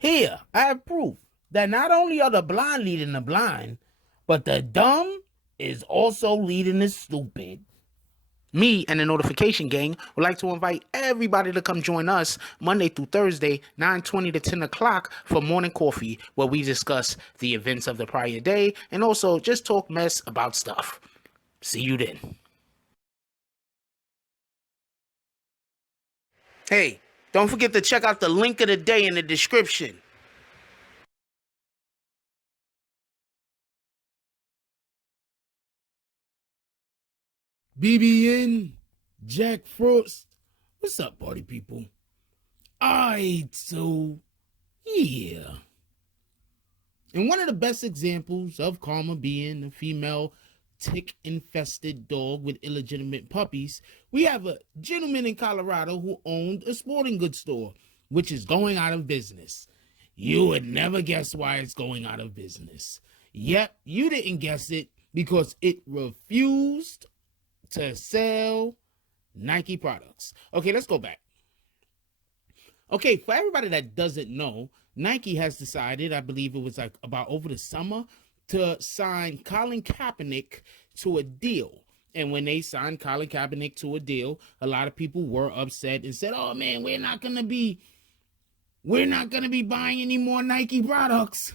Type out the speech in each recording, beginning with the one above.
Here, I have proof that not only are the blind leading the blind, but the dumb is also leading the stupid. Me and the Notification Gang would like to invite everybody to come join us Monday through Thursday, 9:20 to 10 o'clock for morning coffee, where we discuss the events of the prior day and also just talk mess about stuff. See you then. Hey, don't forget to check out the link of the day in the description. BBN, Jack Frost. What's up, party people? Alright, so, yeah. And one of the best examples of Karma being a female tick-infested dog with illegitimate puppies, we have a gentleman in Colorado who owned a sporting goods store, which is going out of business. You would never guess why it's going out of business. Yep, you didn't guess it because it refused to sell Nike products. Okay, let's go back. Okay, for everybody that doesn't know, Nike has decided, I believe it was like about over the summer, to sign Colin Kaepernick to a deal. And when they signed Colin Kaepernick to a deal, a lot of people were upset and said, "Oh man, we're not gonna be buying any more Nike products."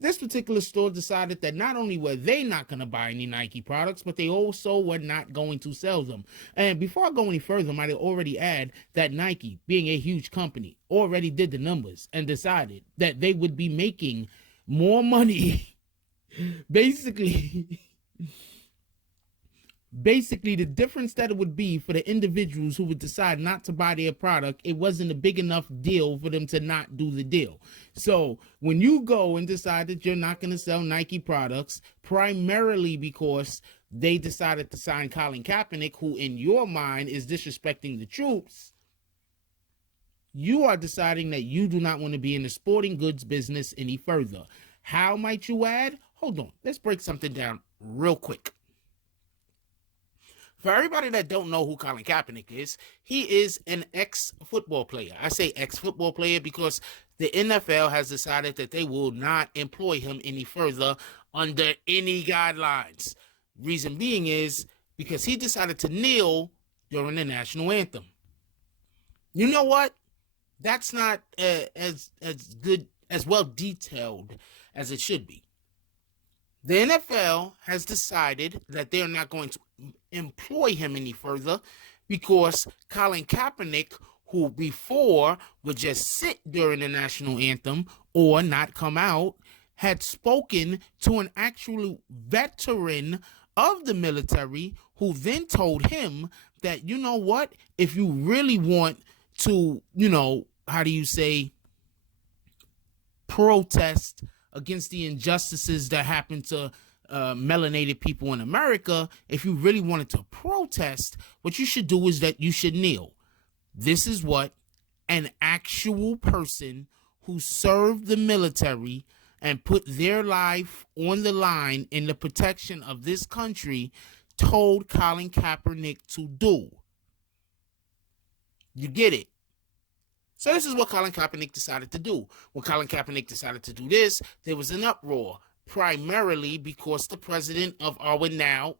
This particular store decided that not only were they not going to buy any Nike products, but they also were not going to sell them. And before I go any further, I might already add that Nike, being a huge company, already did the numbers and decided that they would be making more money. Basically, the difference that it would be for the individuals who would decide not to buy their product, it wasn't a big enough deal for them to not do the deal. So when you go and decide that you're not going to sell Nike products, primarily because they decided to sign Colin Kaepernick, who in your mind is disrespecting the troops, you are deciding that you do not want to be in the sporting goods business any further. How might you add? Hold on, let's break something down real quick. For everybody that don't know who Colin Kaepernick is, he is an ex-football player. I say ex-football player because the NFL has decided that they will not employ him any further under any guidelines. Reason being is because he decided to kneel during the national anthem. You know what? That's not as good, as well detailed as it should be. The NFL has decided that they're not going to employ him any further because Colin Kaepernick, who before would just sit during the national anthem or not come out, had spoken to an actual veteran of the military who then told him that, you know what, if you really want to, protest against the injustices that happen to melanated people in America, if you really wanted to protest, what you should do is that you should kneel. This is what an actual person who served the military and put their life on the line in the protection of this country told Colin Kaepernick to do. You get it? So this is what Colin Kaepernick decided to do. When Colin Kaepernick decided to do this, there was an uproar, primarily because the president of our now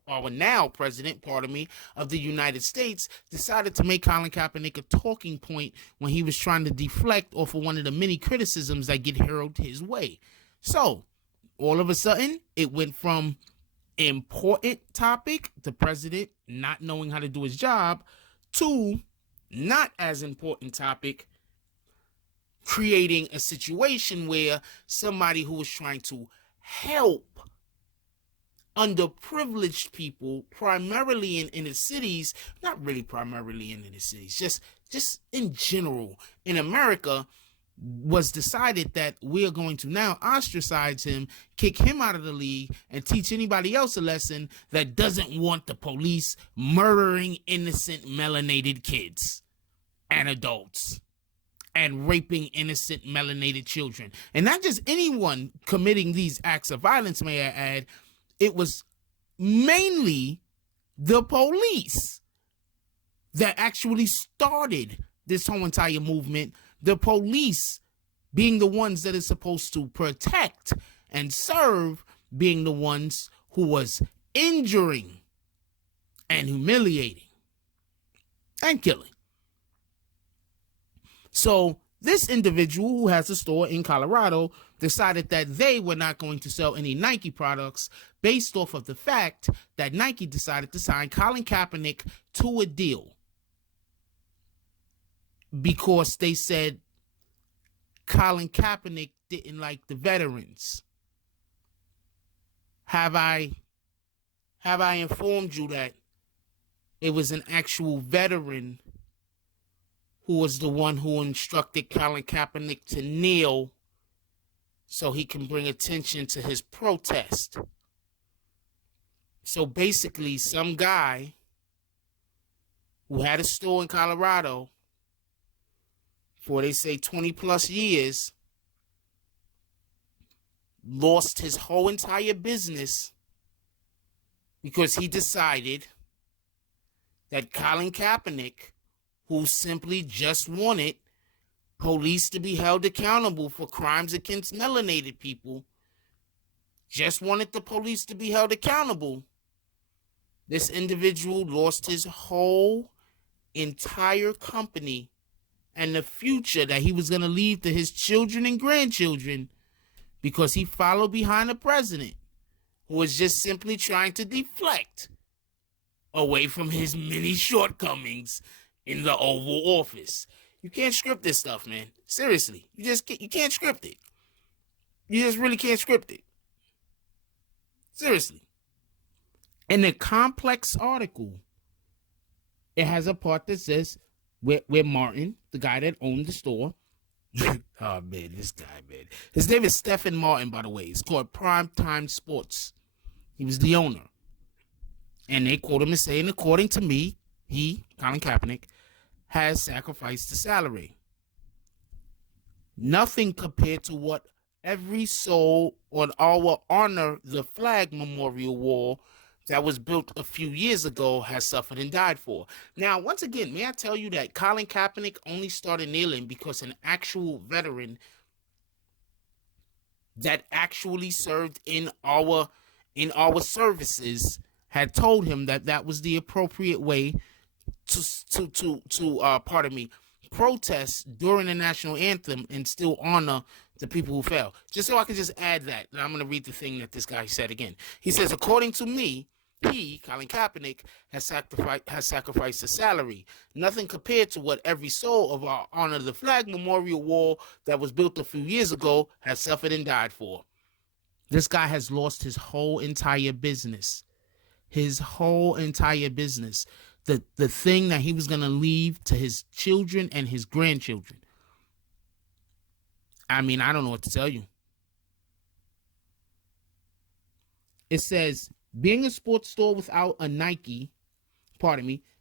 president, of the United States, decided to make Colin Kaepernick a talking point when he was trying to deflect off of one of the many criticisms that get hurled his way. So all of a sudden, it went from important topic, the president not knowing how to do his job, to not as important topic, creating a situation where somebody who was trying to help underprivileged people, primarily in inner cities, not really primarily in inner cities, just in general in America, was decided that we are going to now ostracize him, kick him out of the league, and teach anybody else a lesson that doesn't want the police murdering innocent melanated kids and adults and raping innocent melanated children. And not just anyone committing these acts of violence, may I add, it was mainly the police that actually started this whole entire movement. The police being the ones that is supposed to protect and serve, being the ones who was injuring and humiliating and killing. So this individual who has a store in Colorado decided that they were not going to sell any Nike products based off of the fact that Nike decided to sign Colin Kaepernick to a deal because they said Colin Kaepernick didn't like the veterans. Have I informed you that it was an actual veteran who was the one who instructed Colin Kaepernick to kneel so he can bring attention to his protest? So basically, some guy who had a store in Colorado for, they say, 20 plus years, lost his whole entire business because he decided that Colin Kaepernick, who simply just wanted police to be held accountable for crimes against melanated people, just wanted the police to be held accountable. This individual lost his whole entire company and the future that he was going to leave to his children and grandchildren because he followed behind a president who was just simply trying to deflect away from his many shortcomings in the Oval Office. You can't script this stuff, man. Seriously. You can't script it. You just really can't script it. Seriously. In the complex article, it has a part that says where Martin, the guy that owned the store, oh man, this guy, man. His name is Stephen Martin, by the way. It's called Primetime Sports. He was the owner. And they quote him as saying, according to me, he, Colin Kaepernick, has sacrificed the salary. Nothing compared to what every soul on our Honor the Flag Memorial Wall that was built a few years ago has suffered and died for. Now, once again, may I tell you that Colin Kaepernick only started kneeling because an actual veteran that actually served in our services had told him that that was the appropriate way to protest during the national anthem and still honor the people who fell. Just so I can just add that, and I'm going to read the thing that this guy said again. He says, according to me, he, Colin Kaepernick, has sacrificed a salary. Nothing compared to what every soul of our Honor the Flag Memorial Wall that was built a few years ago has suffered and died for. This guy has lost his whole entire business. His whole entire business. The thing that he was going to leave to his children and his grandchildren. I mean, I don't know what to tell you. It says, being a sports store without a Nike,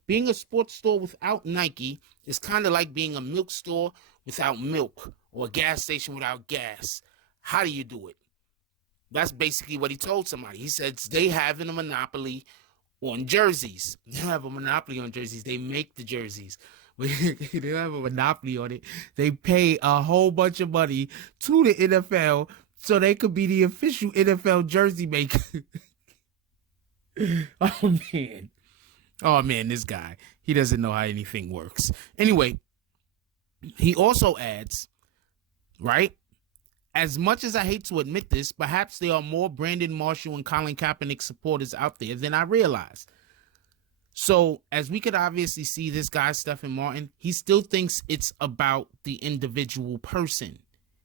being a sports store without Nike is kind of like being a milk store without milk or a gas station without gas. How do you do it? That's basically what he told somebody. He said they have a monopoly on jerseys. They don't have a monopoly on jerseys. They make the jerseys. They don't have a monopoly on it. They pay a whole bunch of money to the NFL so they could be the official NFL jersey maker. Oh man, this guy, he doesn't know how anything works. Anyway, he also adds, right? As much as I hate to admit this, perhaps there are more Brandon Marshall and Colin Kaepernick supporters out there than I realize. So, as we could obviously see, this guy, Stephen Martin, he still thinks it's about the individual person.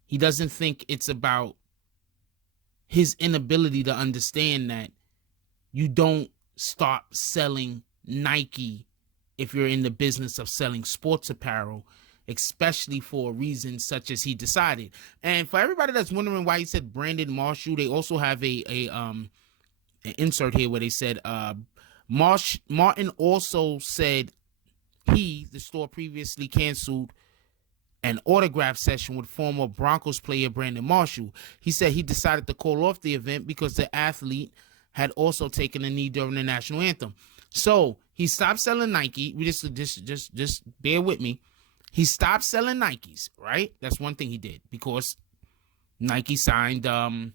He doesn't think it's about his inability to understand that you don't stop selling Nike if you're in the business of selling sports apparel, especially for reasons such as he decided. And for everybody that's wondering why he said Brandon Marshall, they also have an insert here where they said Martin also said the store previously canceled an autograph session with former Broncos player Brandon Marshall. He said he decided to call off the event because the athlete had also taken a knee during the national anthem. So he stopped selling Nike. We just bear with me. He stopped selling Nikes, right? That's one thing he did, because Nike signed Colin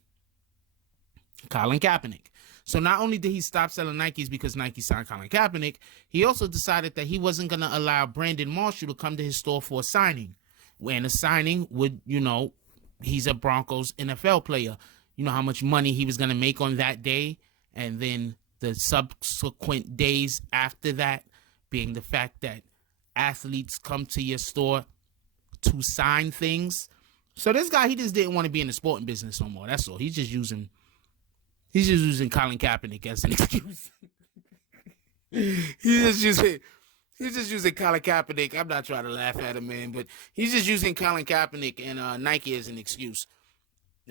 Kaepernick. So not only did he stop selling Nikes because Nike signed Colin Kaepernick, he also decided that he wasn't going to allow Brandon Marshall to come to his store for a signing. When a signing would, he's a Broncos NFL player. You know how much money he was going to make on that day, and then the subsequent days after that, being the fact that athletes come to your store to sign things. So this guy, he just didn't want to be in the sporting business no more. That's all. He's just using Colin Kaepernick as an excuse. He's just using Colin Kaepernick. I'm not trying to laugh at him, man, but he's just using Colin Kaepernick and Nike as an excuse.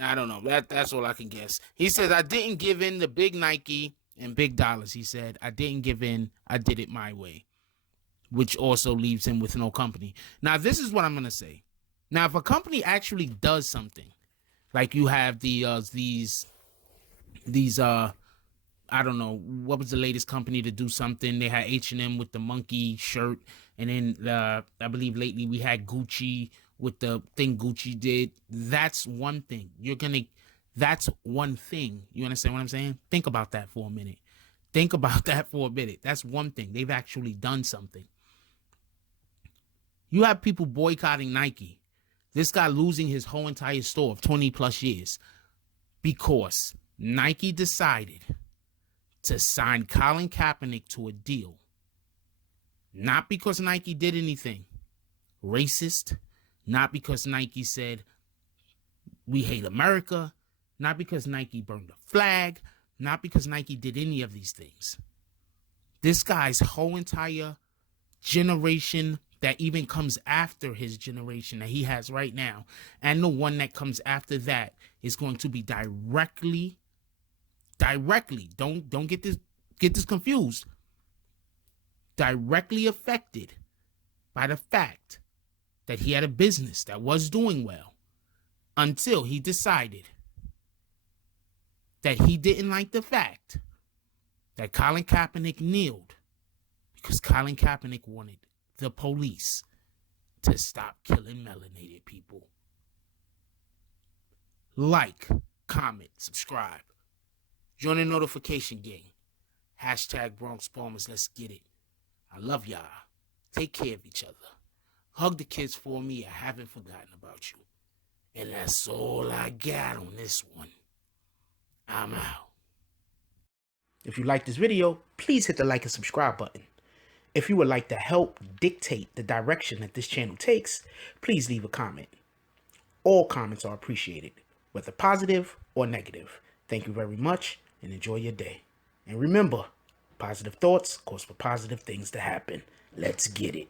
I don't know. That's all I can guess. He says, I didn't give in to big Nike and big dollars. He said, I didn't give in. I did it my way, which also leaves him with no company. Now, this is what I'm going to say. Now, if a company actually does something, like you have these I don't know, what was the latest company to do something? They had H&M with the monkey shirt, and then I believe lately we had Gucci with the thing Gucci did. That's one thing. That's one thing. You understand what I'm saying? Think about that for a minute. That's one thing. They've actually done something. You have people boycotting Nike. This guy losing his whole entire store of 20 plus years because Nike decided to sign Colin Kaepernick to a deal. Not because Nike did anything racist, not because Nike said we hate America, not because Nike burned a flag, not because Nike did any of these things. This guy's whole entire generation that even comes after his generation that he has right now, and the one that comes after that, is going to be directly, don't get this confused, directly affected by the fact that he had a business that was doing well until he decided that he didn't like the fact that Colin Kaepernick kneeled, because Colin Kaepernick wanted the police to stop killing melanated people. Like, comment, subscribe. Join the notification gang. Hashtag Bronx Bombers. Let's get it. I love y'all. Take care of each other. Hug the kids for me. I haven't forgotten about you. And that's all I got on this one. I'm out. If you like this video, please hit the like and subscribe button. If you would like to help dictate the direction that this channel takes, please leave a comment. All comments are appreciated, whether positive or negative. Thank you very much and enjoy your day. And remember, positive thoughts cause for positive things to happen. Let's get it.